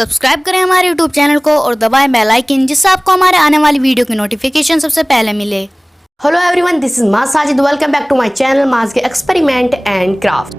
Subscribe करें हमारे YouTube channel को और दबाएं बेल आइकन, जिससे आपको हमारे आने वाली वीडियो की नोटिफिकेशन सबसे पहले मिले। हेलो एवरीवन, दिस इज माज Sajid. Welcome back to my channel माज के एक्सपेरिमेंट एंड क्राफ्ट।